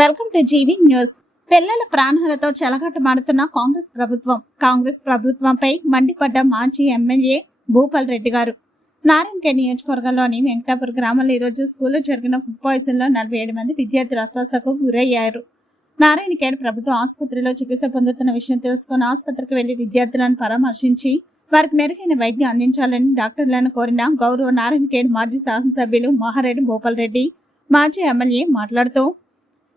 Welcome to GV news. పిల్లల ప్రాణాలతో చెలగట్టమాడుతున్న కాంగ్రెస్ ప్రభుత్వంపై మండిపడ్డ మాజీ ఎమ్మెల్యే భూపాల్ రెడ్డి గారు. నారాయణఖేడ్ నియోజకవర్గంలోని వెంకటాపూర్ గ్రామంలో ఈరోజు స్కూల్లో జరిగిన ఫుడ్ పాయిజన్ లో 47 మంది విద్యార్థులు అస్వస్థతకు గురయ్యారు. నారాయణఖేడ్ ప్రభుత్వ ఆసుపత్రిలో చికిత్స పొందుతున్న విషయం తెలుసుకుని ఆసుపత్రికి వెళ్లి విద్యార్థులను పరామర్శించి వారికి మెరుగైన వైద్యం అందించాలని డాక్టర్లను కోరిన గౌరవ నారాయణఖేడ్ మాజీ శాసనసభ్యులు మహారెడ్డి భూపాల్ రెడ్డి మాజీ ఎమ్మెల్యే మాట్లాడుతూ,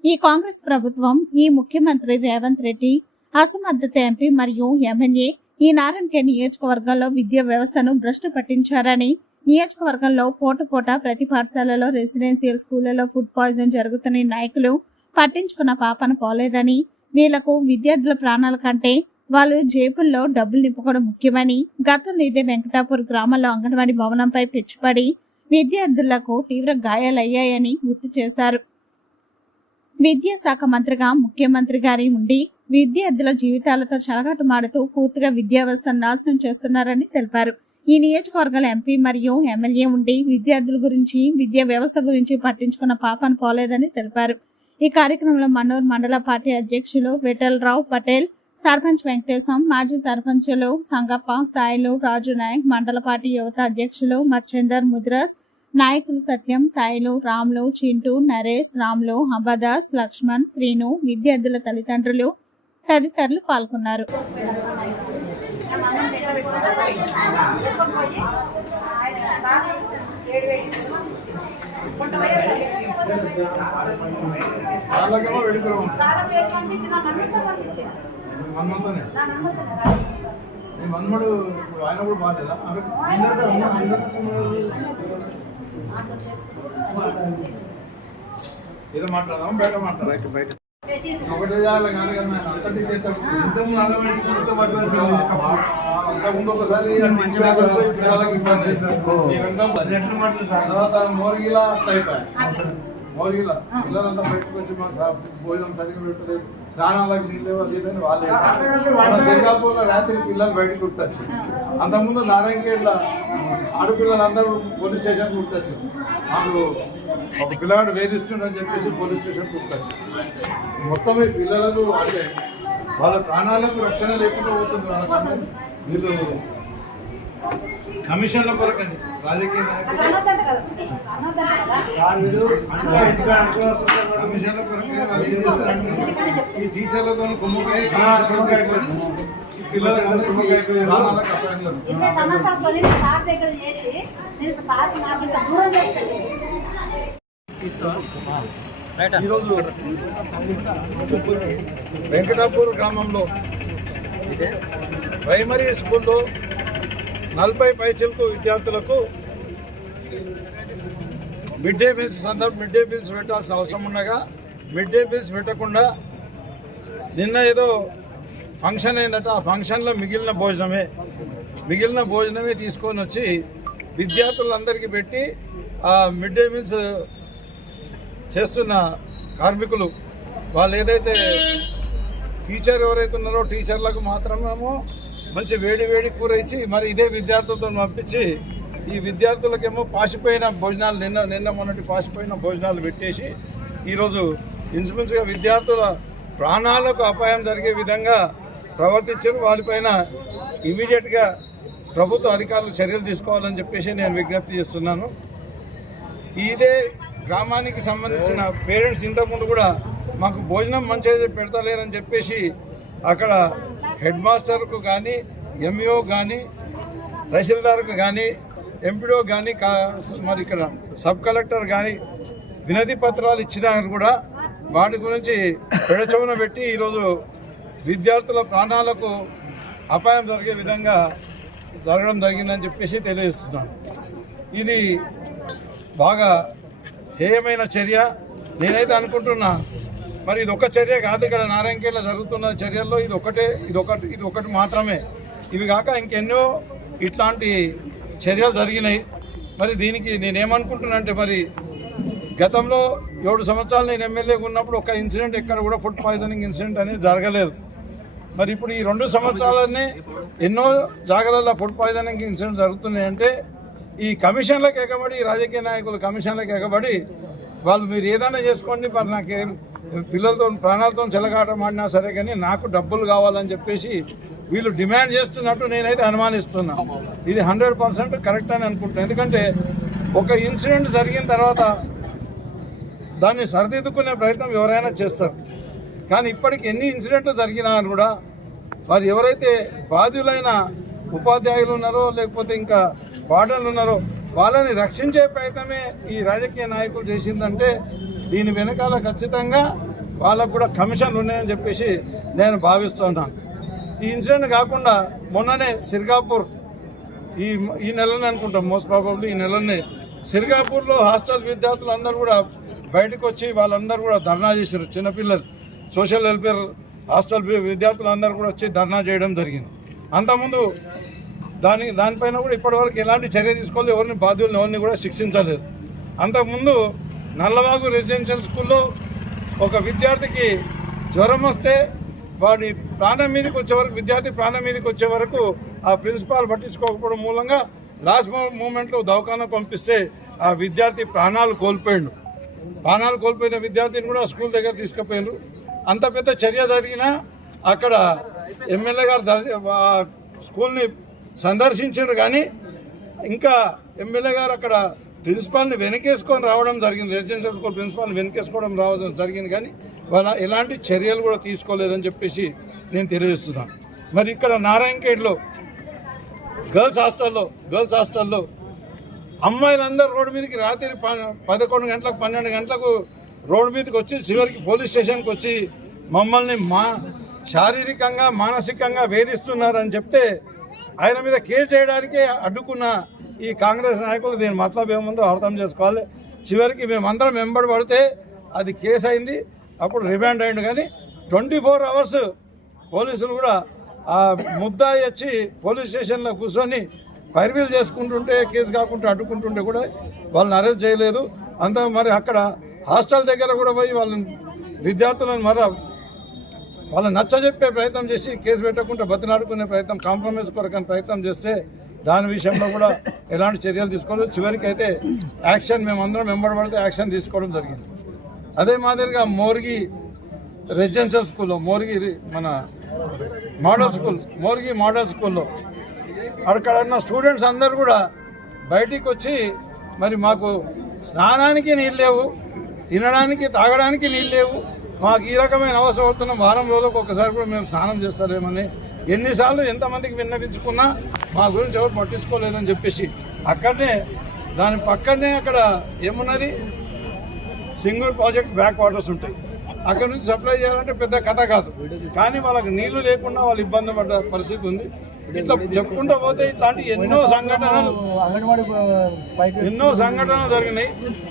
ఈ కాంగ్రెస్ ప్రభుత్వం, ఈ ముఖ్యమంత్రి రేవంత్ రెడ్డి, అసమర్థత ఎంపీ మరియు ఎమ్మెల్యే ఈ నారాయణఖేడ్ నియోజకవర్గంలో విద్యా వ్యవస్థను భ్రష్టు పట్టించారని, నియోజకవర్గంలో పోట ప్రతి పాఠశాలలో రెసిడెన్షియల్ స్కూళ్లలో ఫుడ్ పాయిజన్ జరుగుతున్న నాయకులు పట్టించుకున్న పాపన పోలేదని, వీళ్లకు విద్యార్థుల ప్రాణాల కంటే వాళ్ళు జేబుల్లో డబ్బులు నింపుకోవడం ముఖ్యమని, గతంలో ఇదే వెంకటాపూర్ గ్రామంలో అంగన్వాడీ భవనంపై పిచ్చిపడి విద్యార్థులకు తీవ్ర గాయాలయ్యాయని గుర్తు చేశారు. విద్యాశాఖ మంత్రిగా ముఖ్యమంత్రి గారి ఉండి విద్యార్థుల జీవితాలతో చెలగాటమాడుతూ పూర్తిగా విద్యా వ్యవస్థను నాశనం చేస్తున్నారని తెలిపారు. ఈ నియోజకవర్గాల ఎంపీ మరియు ఎమ్మెల్యే ఉండి విద్యార్థుల గురించి, విద్యా వ్యవస్థ గురించి పట్టించుకున్న పాపన పోలేదని తెలిపారు. ఈ కార్యక్రమంలో మన్నూరు మండల పార్టీ అధ్యక్షులు విఠలరావు పటేల్, సర్పంచ్ వెంకటేశం, మాజీ సర్పంచులు సంగప్ప, సాయిలు, రాజు నాయక్, మండల పార్టీ యువత అధ్యక్షులు మర్చేందర్ ముద్రస్, నాయకులు సత్యం, సాయిలు, రాములు, చింటూ, నరేష్, రాములు, అంబాదాస్, లక్ష్మణ్, శ్రీను, విద్యార్థుల తల్లిదండ్రులు తదితరులు పాల్గొన్నారు. మన్మడు ఆయన కూడా బాగాలేదా? ఏదో మాట్లాడదాం, బయట మాట్లాడాలి. బయట ఒకటే కాదు కదా, అంతటి ఇంతకుముందు ఒకసారి తర్వాత మోరగిలా అట్లా అయిపోయాయి. మోరగిలా పిల్లలంతా బయటకు వచ్చి మన భోజనం సరిగ్గా పెట్టలేదు, స్నానాలకు నీళ్ళు లేదని వాళ్ళే. మన శ్రీకాకుళంలో రాత్రి పిల్లలు బయటకు గుర్తొచ్చింది. అంతకుముందు నారాయణఖేడ్లో ఆడపిల్లలందరూ పోలీస్ స్టేషన్ గుర్తొచ్చింది. మాకు ఒక పిల్లవాడు వేధిస్తుండని చెప్పేసి పోలీస్ స్టేషన్ గుర్తొచ్చింది. మొత్తం ఈ పిల్లలకు అంటే వాళ్ళ ప్రాణాలకు రక్షణ లేకుండా పోతుంది. వాళ్ళ వీళ్ళు కమిషన్ల కొరకని రాజకీయ నాయకులు కమిషన్ల కొరకని వాళ్ళు ఏం చేస్తారంటే ఈ టీచర్లతో కుమ్మకాయ ఈరోజు వెంకటాపూర్ గ్రామంలో ప్రైమరీ స్కూల్లో 40 పైచిలకు విద్యార్థులకు మిడ్ డే మీల్స్ పెట్టాల్సిన అవసరం ఉండగా మిడ్ డే మీల్స్ పెట్టకుండా నిన్న ఏదో ఫంక్షన్ అయిందట. ఆ ఫంక్షన్లో మిగిలిన భోజనమే తీసుకొని వచ్చి విద్యార్థులందరికీ పెట్టి ఆ మిడ్ డే మీల్స్ చేస్తున్న కార్మికులు వాళ్ళు ఏదైతే టీచర్ ఎవరైతే ఉన్నారో టీచర్లకు మాత్రమేమో మంచి వేడి కూర ఇచ్చి మరి ఇదే విద్యార్థులతో పంపించి ఈ విద్యార్థులకేమో పాసిపోయిన భోజనాలు నిన్న మొన్నటి పాసిపోయిన భోజనాలు పెట్టేసి ఈరోజు ఇన్సూరెన్స్గా విద్యార్థుల ప్రాణాలకు అపాయం జరిగే విధంగా ప్రవర్తించారు. వాళ్ళపైన ఇమీడియట్గా ప్రభుత్వ అధికారులు చర్యలు తీసుకోవాలని చెప్పేసి నేను విజ్ఞప్తి చేస్తున్నాను. ఇదే గ్రామానికి సంబంధించిన పేరెంట్స్ ఇంతకుముందు కూడా మాకు భోజనం మంచిగా పెడతలేరని చెప్పేసి అక్కడ హెడ్ మాస్టర్కు కానీ, ఎంఈఓ కానీ, తహసీల్దార్కు కానీ, ఎంపీడో కానీ, మరి ఇక్కడ సబ్ కలెక్టర్ కానీ వినతి పత్రాలు ఇచ్చినా కూడా వాటి గురించి పెడచవున పెట్టి ఈరోజు విద్యార్థుల ప్రాణాలకు అపాయం జరిగే విధంగా జరగడం జరిగిందని చెప్పేసి తెలియజేస్తున్నాను. ఇది బాగా హేయమైన చర్య. నేనైతే అనుకుంటున్నా మరి ఇది ఒక చర్య కాదు, ఇక్కడ నారాయణఖేడ్లో జరుగుతున్న చర్యల్లో ఇది ఒకటి మాత్రమే. ఇవి కాక ఇంకెన్నో ఇట్లాంటి చర్యలు జరిగినాయి. మరి దీనికి నేనేమనుకుంటున్నా అంటే మరి గతంలో 7 సంవత్సరాలు నేను ఎమ్మెల్యేగా ఉన్నప్పుడు ఒక ఇన్సిడెంట్ ఎక్కడ కూడా ఫుడ్ పాయిజనింగ్ ఇన్సిడెంట్ అనేది జరగలేదు. మరి ఇప్పుడు ఈ 2 సంవత్సరాలనే ఎన్నో జాగాలలో ఫుడ్ పాయిజనింగ్ ఇన్సిడెంట్ జరుగుతున్నాయంటే ఈ కమిషన్లకు ఎగబడి, రాజకీయ నాయకులు కమిషన్లకు ఎగబడి వాళ్ళు మీరు ఏదైనా చేసుకోండి, మరి నాకేం పిల్లలతో ప్రాణాలతో చెలగాటమాడినా సరే కానీ నాకు డబ్బులు కావాలని చెప్పేసి వీళ్ళు డిమాండ్ చేస్తున్నట్టు నేనైతే అనుమానిస్తున్నా. ఇది 100% కరెక్ట్ అని అనుకుంటున్నాను. ఎందుకంటే ఒక ఇన్సిడెంట్ జరిగిన తర్వాత దాన్ని సరిదిద్దుకునే ప్రయత్నం ఎవరైనా చేస్తారు. కానీ ఇప్పటికి ఎన్ని ఇన్సిడెంట్లు జరిగినా కూడా వారు ఎవరైతే బాధ్యులైన ఉపాధ్యాయులు ఉన్నారో లేకపోతే ఇంకా వార్డన్లు ఉన్నారో వాళ్ళని రక్షించే ప్రయత్నమే ఈ రాజకీయ నాయకులు చేసిందంటే దీని వెనకాల ఖచ్చితంగా వాళ్ళకు కూడా కమిషన్లు ఉన్నాయని చెప్పేసి నేను భావిస్తున్నాను. ఈ ఇన్సిడెంట్ కాకుండా మొన్ననే సిర్గాపూర్ ఈ నెలనే అనుకుంటాం, మోస్ట్ ప్రాబబ్లీ ఈ నెలనే సిర్గాపూర్లో హాస్టల్ విద్యార్థులు అందరూ కూడా బయటకు వచ్చి వాళ్ళందరూ కూడా ధర్నా చేశారు. చిన్నపిల్లలు సోషల్ వెల్ఫేర్ హాస్టల్ విద్యార్థులు అందరూ కూడా వచ్చి ధర్నా చేయడం జరిగింది. అంతకుముందు దానిపైన కూడా ఇప్పటివరకు ఎలాంటి చర్య తీసుకోలేదు, ఎవరిని బాధ్యులను ఎవరిని కూడా శిక్షించలేదు. అంతకుముందు నల్లవాగు రెసిడెన్షియల్ స్కూల్లో ఒక విద్యార్థికి జ్వరం వస్తే వాడి ప్రాణం మీదకి వచ్చే వరకు విద్యార్థి ప్రాణం మీదకి వచ్చే వరకు ఆ ప్రిన్సిపాల్ పట్టించుకోకపోవడం మూలంగా లాస్ట్ మూమెంట్లో దవాఖానా పంపిస్తే ఆ విద్యార్థి ప్రాణాలు కోల్పోయిండు. ప్రాణాలు కోల్పోయిన విద్యార్థిని కూడా స్కూల్ దగ్గర తీసుకుపోయినారు. అంత పెద్ద చర్య జరిగినా అక్కడ ఎమ్మెల్యే గారు స్కూల్ని సందర్శించారు. కానీ ఇంకా ఎమ్మెల్యే గారు అక్కడ ప్రిన్సిపాల్ని వెనకేసుకొని రావడం జరిగింది, రెసిడెన్షియల్ స్కూల్ ప్రిన్సిపాల్ని వెనకేసుకోవడం రావడం జరిగింది. కానీ వాళ్ళ ఎలాంటి చర్యలు కూడా తీసుకోలేదని చెప్పేసి నేను తెలియజేస్తున్నాను. మరి ఇక్కడ నారాయణఖేడ్లో గర్ల్స్ హాస్టల్లో అమ్మాయిలందరూ రోడ్డు మీదకి రాత్రి 11 గంటలకు 12 గంటలకు రోడ్డు మీదకి వచ్చి చివరికి పోలీస్ స్టేషన్కి వచ్చి మమ్మల్ని శారీరకంగా మానసికంగా వేధిస్తున్నారని చెప్తే ఆయన మీద కేసు చేయడానికే అడ్డుకున్న ఈ కాంగ్రెస్ నాయకులు దీని మతలబ్ ఏముందో అర్థం చేసుకోవాలి. చివరికి మేమందరం వెంబడి పడితే అది కేసు అయింది, అప్పుడు రిమాండ్ అయింది. కానీ 24 అవర్స్ పోలీసులు కూడా ఆ ముద్దాయి వచ్చి పోలీస్ స్టేషన్లో కూర్చొని పైర్వీలు చేసుకుంటుంటే కేసు కాకుండా అడ్డుకుంటుంటే కూడా వాళ్ళని అరెస్ట్ చేయలేదు. అంతా మరి అక్కడ హాస్టల్ దగ్గర కూడా పోయి విద్యార్థులను వాళ్ళని నచ్చజెప్పే ప్రయత్నం చేసి కేసు పెట్టకుండా బతినాడుకునే ప్రయత్నం, కాంప్రమైజ్ కొరకని ప్రయత్నం చేస్తే దాని విషయంలో కూడా ఎలాంటి చర్యలు తీసుకోలేదు. చివరికి అయితే యాక్షన్ మేమందరం వెంబడబడితే యాక్షన్ తీసుకోవడం జరిగింది. అదే మాదిరిగా మోర్గి రెసిడెన్షియల్ స్కూల్లో మన మోర్గి మోడల్ స్కూల్లో అక్కడ ఉన్న స్టూడెంట్స్ అందరూ కూడా బయటికి వచ్చి మరి మాకు స్నానానికి నీళ్ళు లేవు, తినడానికి తాగడానికి నీళ్ళు లేవు, మాకు ఈ రకమైన అవసరం అవుతున్నాం, వారం రోజులకు ఒకసారి కూడా మేము స్నానం చేస్తారేమని ఎన్నిసార్లు ఎంతమందికి విన్నవించుకున్నా మా గురించి ఎవరు పట్టించుకోలేదని చెప్పేసి దాని పక్కనే అక్కడ ఏమున్నది సింగిల్ ప్రాజెక్ట్ బ్యాక్ వాటర్స్ ఉంటాయి. అక్కడ నుంచి సప్లై చేయాలంటే పెద్ద కథ కాదు. కానీ వాళ్ళకి నీళ్లు లేకుండా వాళ్ళు ఇబ్బంది పడ్డ పరిస్థితి ఉంది. ఇట్లా చెప్పుకుంటూ పోతే ఇట్లాంటి ఎన్నో సంఘటనలు జరిగినాయి.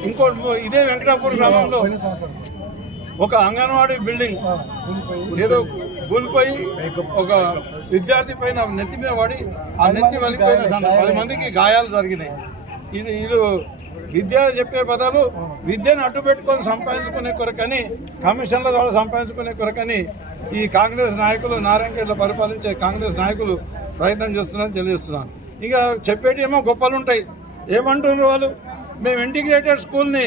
ఇంకోటి ఇదే వెంకటాపూర్ గ్రామంలో ఒక అంగన్వాడీ బిల్డింగ్ ఏదో కూలిపోయి ఒక విద్యార్థి పైన నెత్తి మీద పడి ఆ నెత్తి వలిపోయిన 10 మందికి గాయాలు జరిగినాయి. వీళ్ళు విద్య చెప్పే బదులు విద్యను అడ్డు పెట్టుకొని సంపాదించుకునే కొరకని, కమిషన్ల ద్వారా సంపాదించుకునే కొరకని ఈ కాంగ్రెస్ నాయకులు, నారాయణఖేడ్లో పరిపాలించే కాంగ్రెస్ నాయకులు ప్రయత్నం చేస్తున్నారని తెలియజేస్తున్నాను. ఇక చెప్పేటి ఏమో గొప్పలు ఉంటాయి. ఏమంటున్నారు వాళ్ళు, మేము ఇంటిగ్రేటెడ్ స్కూల్ని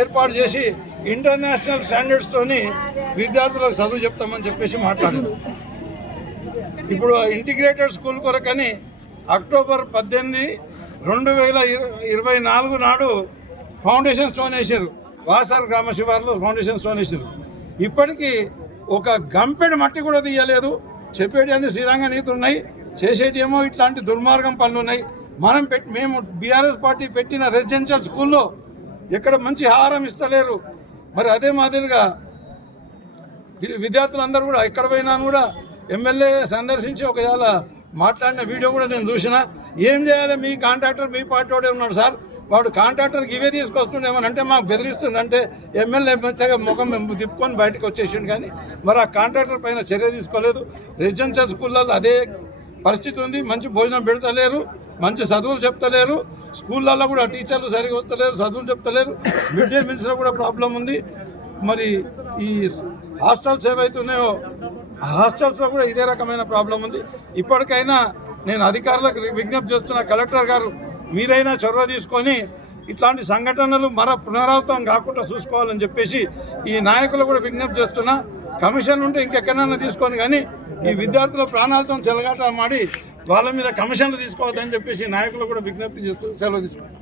ఏర్పాటు చేసి ఇంటర్నేషనల్ స్టాండర్డ్స్తోని విద్యార్థులకు చదువు చెప్తామని చెప్పేసి మాట్లాడారు. ఇప్పుడు ఇంటిగ్రేటెడ్ స్కూల్ కొరకని అక్టోబర్ 18, 2024 నాడు ఫౌండేషన్ స్టోన్ వేసారు. వాసార్ గ్రామ శివార్లో ఫౌండేషన్ స్టోన్ వేసారు. ఇప్పటికీ ఒక గంపెడు మట్టి కూడా తీయలేదు. చెప్పేటి అన్ని శ్రీరంగ నీతి ఉన్నాయి, చేసేటి ఏమో ఇట్లాంటి దుర్మార్గం పనులు ఉన్నాయి. మేము బీఆర్ఎస్ పార్టీ పెట్టిన రెసిడెన్షియల్ స్కూల్లో ఎక్కడ మంచి ఆహారం ఇస్తలేరు. మరి అదే మాదిరిగా విద్యార్థులందరూ కూడా ఎక్కడ పోయినా కూడా ఎమ్మెల్యే సందర్శించి ఒకవేళ మాట్లాడిన వీడియో కూడా నేను చూసిన. ఏం చేయాలి, మీ కాంట్రాక్టర్ మీ పార్టీ వాడే ఉన్నాడు సార్, వాడు కాంట్రాక్టర్కి ఇవే తీసుకొస్తుండేమనంటే మాకు బెదిరిస్తుందంటే ఎమ్మెల్యే మెచ్చగా ముఖం తిప్పుకొని బయటకు వచ్చేసిండు. కానీ మరి ఆ కాంట్రాక్టర్ పైన చర్య తీసుకోలేదు. రెసిడెన్షియల్ స్కూళ్ళల్లో అదే పరిస్థితి ఉంది. మంచి భోజనం పెడతలేరు, మంచి చదువులు చెప్తలేరు, స్కూళ్ళల్లో కూడా టీచర్లు సరిగా వస్తలేరు, చదువులు చెప్తలేరు. మిడ్ డే మీల్స్లో కూడా ప్రాబ్లం ఉంది. మరి ఈ హాస్టల్స్ ఏవైతున్నాయో హాస్టల్స్లో కూడా ఇదే రకమైన ప్రాబ్లం ఉంది. ఇప్పటికైనా నేను అధికారులకు విజ్ఞప్తి చేస్తున్న, కలెక్టర్ గారు మీరైనా చొరవ తీసుకొని ఇట్లాంటి సంఘటనలు పునరావృతం కాకుండా చూసుకోవాలని చెప్పేసి ఈ నాయకులు కూడా విజ్ఞప్తి చేస్తున్నా. కమిషన్ ఉంటే ఇంకెక్కడైనా తీసుకొని, కానీ ఈ విద్యార్థుల ప్రాణాలతో చెలగాటమాడి వాళ్ళ మీద కమిషన్లు తీసుకోవద్దని చెప్పేసి నాయకులు కూడా విజ్ఞప్తి చేస్తూ సెలవు తీసుకుంటాం.